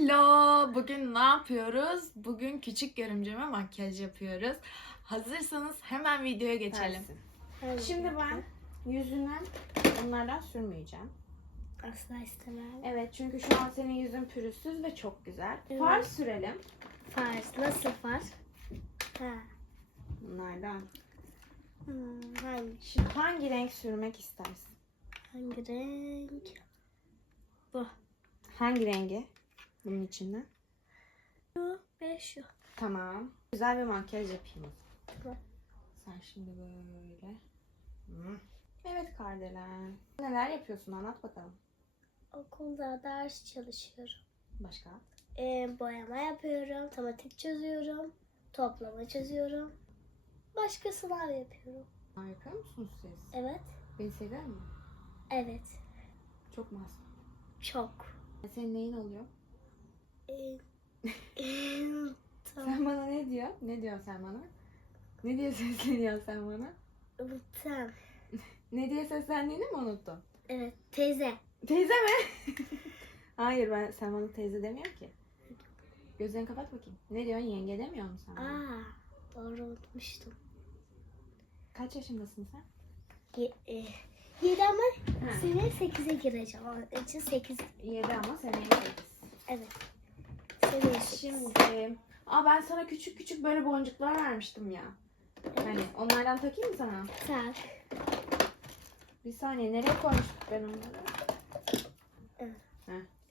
Hello! Bugün ne yapıyoruz? Bugün küçük görümceme makyaj yapıyoruz. Hazırsanız hemen videoya geçelim. Şimdi ben yüzüne onlardan sürmeyeceğim. Asla istemem. Evet çünkü şu an senin yüzün pürüzsüz ve çok güzel. Evet. Far sürelim Fars. Nasıl far? Ha. bunlardan. Hmm, hangi, Şimdi hangi renk sürmek istersin? hangi renk? Bu. Hangi rengi? Bunun içinden. Şu ve şu. Tamam. Güzel bir makyaj yapayım. Tamam. Sen şimdi böyle. Hı. Evet Kardelen. Neler yapıyorsun anlat bakalım. Okulda ders çalışıyorum. Başka? Ee, boyama yapıyorum. Tematik çözüyorum. Toplama çözüyorum. Başka sınav yapıyorum. Aa, Yapıyor musunuz siz? Evet. Beni seviyor musun? Evet. Çok masum. Çok. Senin neyin oluyor? Sen bana ne diyor? Ne diyorsun sen bana? Ne diye sesleniyorsun sen bana? Tamam. Ne diye seslendiğini mi unuttun? Evet. Teyze. Teyze mi? Hayır ben sen bana teyze demiyorum ki. Gözlerini kapat bakayım. Ne diyorsun yenge demiyor musun sen bana? Aa, doğru unutmuştum. Kaç yaşındasın sen? Ye, e, yedi ama Ha. sene sekize gireceğim. Onun için sekiz. 7 ama seneye 8. Evet. Sene Şimdi Aa ben sana küçük küçük böyle boncuklar vermiştim ya. Hani onlardan takayım mı sana? Tak. Bir saniye nereye koymuştuk ben onları?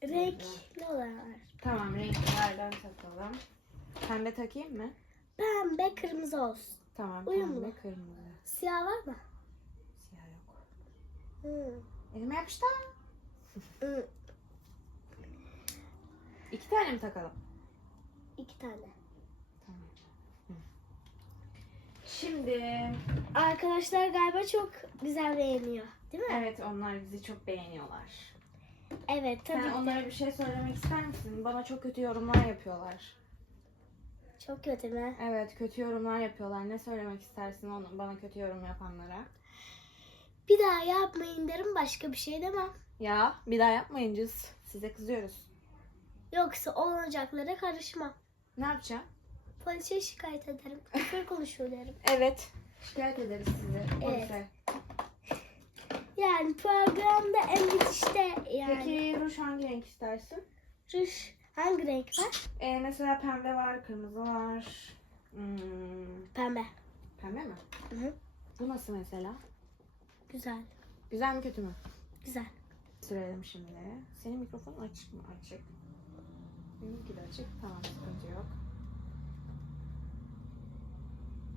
Renkli olarak. Tamam renklerden takalım. Pembe takayım mı? Pembe kırmızı olsun. Tamam Uyumlu. pembe kırmızı. Siyah var mı? Siyah yok. Hı. Elime yapıştı. İki tane mi takalım? İki tane. Tamam. Hı. Şimdi Arkadaşlar galiba çok güzel beğeniyor. Değil mi? evet onlar bizi çok beğeniyorlar. Evet tabii. Sen onlara bir şey söylemek ister misin? Bana çok kötü yorumlar yapıyorlar. Çok kötü mü? Evet kötü yorumlar yapıyorlar. Ne söylemek istersin onu bana kötü yorum yapanlara? Bir daha yapmayın derim başka bir şey demem. Ya bir daha yapmayın cız. Size kızıyoruz. Yoksa olacaklara karışmam. Ne yapacağım? Polise şikayet ederim. Küfür konuşuyor derim. Evet. Şikayet ederiz sizi polise. Yani programda en bitişte yani. Peki ruj hangi renk istersin? Ruj hangi renk var? Ee, mesela pembe var, kırmızı var. Hmm, Pembe. pembe mi? Hı hı. Bu nasıl mesela? Güzel. Güzel mi kötü mü? Güzel. Sürelim şimdi. Senin mikrofonun açık mı? Açık. Benimki de açık. Tamam sıkıntı yok.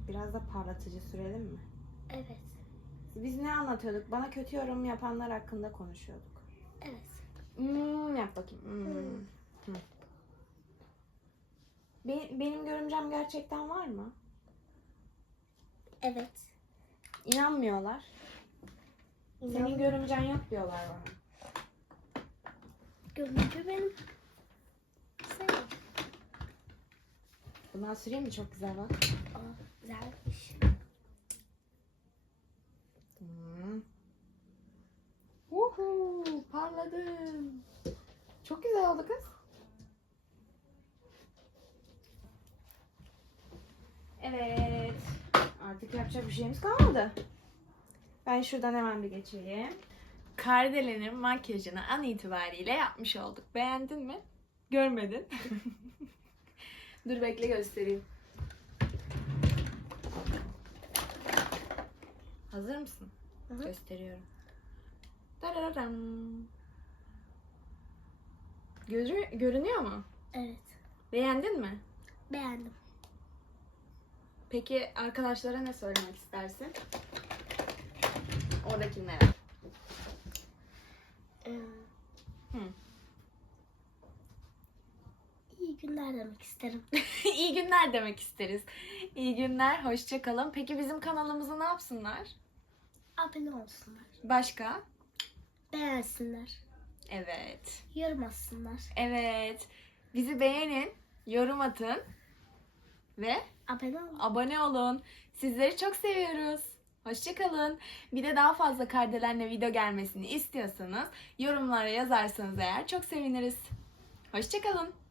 Biraz da parlatıcı sürelim mi? Evet. Biz ne anlatıyorduk? Bana kötü yorum yapanlar hakkında konuşuyorduk. Evet. Hmm, yap bakayım. Hmm. Hı. Be- benim görümcem gerçekten var mı? Evet. İnanmıyorlar. Senin İnan- görümcen yok diyorlar bana. Görüntü benim. Sen. Bundan süreyim mi? Çok güzel bak. Aa, güzelmiş. Hmm. Uhu, parladım. Çok güzel oldu kız. Evet. Artık yapacak bir şeyimiz kalmadı. Ben şuradan hemen bir geçeyim. Kardelen'in makyajını an itibariyle yapmış olduk. Beğendin mi? Görmedin. Dur bekle göstereyim. Hazır mısın? Hı hı. Gösteriyorum. Darararam. Görü- görünüyor mu? Evet. Beğendin mi? Beğendim. Peki arkadaşlara ne söylemek istersin? Oradakilere. Ee, Hı. iyi günler demek isterim. İyi günler demek isteriz. İyi günler, hoşça kalın. Peki bizim kanalımızı ne yapsınlar? Abone olsunlar. Başka? Beğensinler. Evet. Yorum atsınlar. Evet. Bizi beğenin, yorum atın ve Abone olun. abone olun. Sizleri çok seviyoruz. Hoşçakalın. Bir de daha fazla Kardelen'le video gelmesini istiyorsanız yorumlara yazarsanız eğer çok seviniriz. Hoşçakalın.